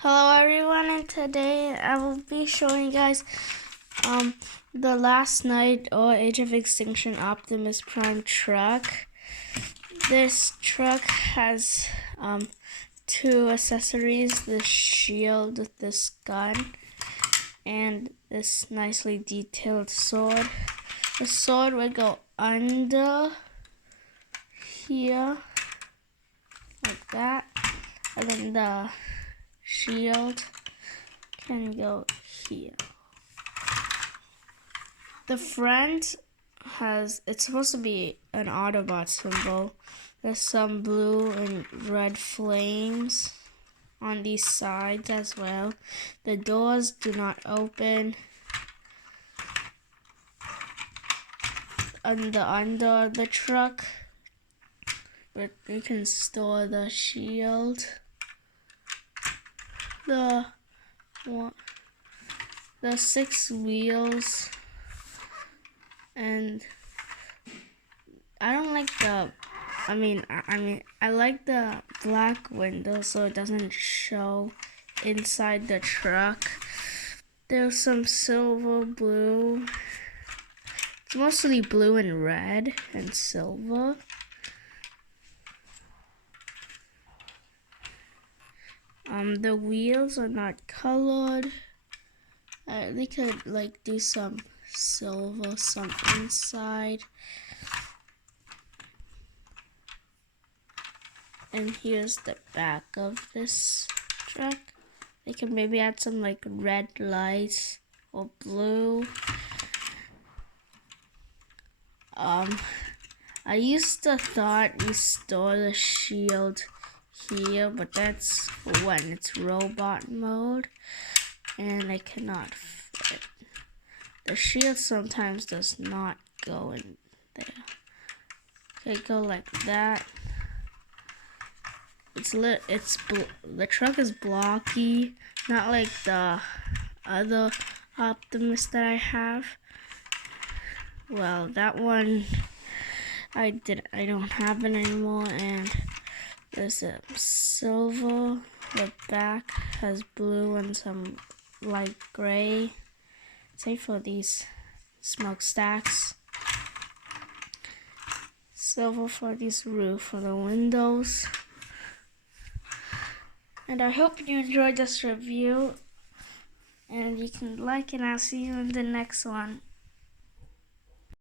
Hello everyone, and today I will be showing you guys the last night or Age of Extinction Optimus Prime truck. This truck has two accessories: the shield with this gun and this nicely detailed sword. The sword would go under here like that, and then the shield can go here. The front it's supposed to be an Autobot symbol. There's some blue and red flames on these sides as well. The doors do not open. Under the truck, but you can store the shield. The 6 wheels, and I don't like I like the black window so it doesn't show inside the truck. There's some silver, blue. It's mostly blue and red and silver. The wheels are not colored. They could do some silver, some inside. And here's the back of this truck. They can maybe add some red lights or blue. I used to thought you store the shield here, but that's when it's robot mode and I cannot fit. The shield sometimes does not go in there. Okay, go like that. The truck is blocky, not like the other Optimus that I have. Well, that one I don't have it anymore. And there's a silver. The back has blue and some light gray. Same for these smokestacks. Silver for these roof for the windows. And I hope you enjoyed this review. And you can like, and I'll see you in the next one.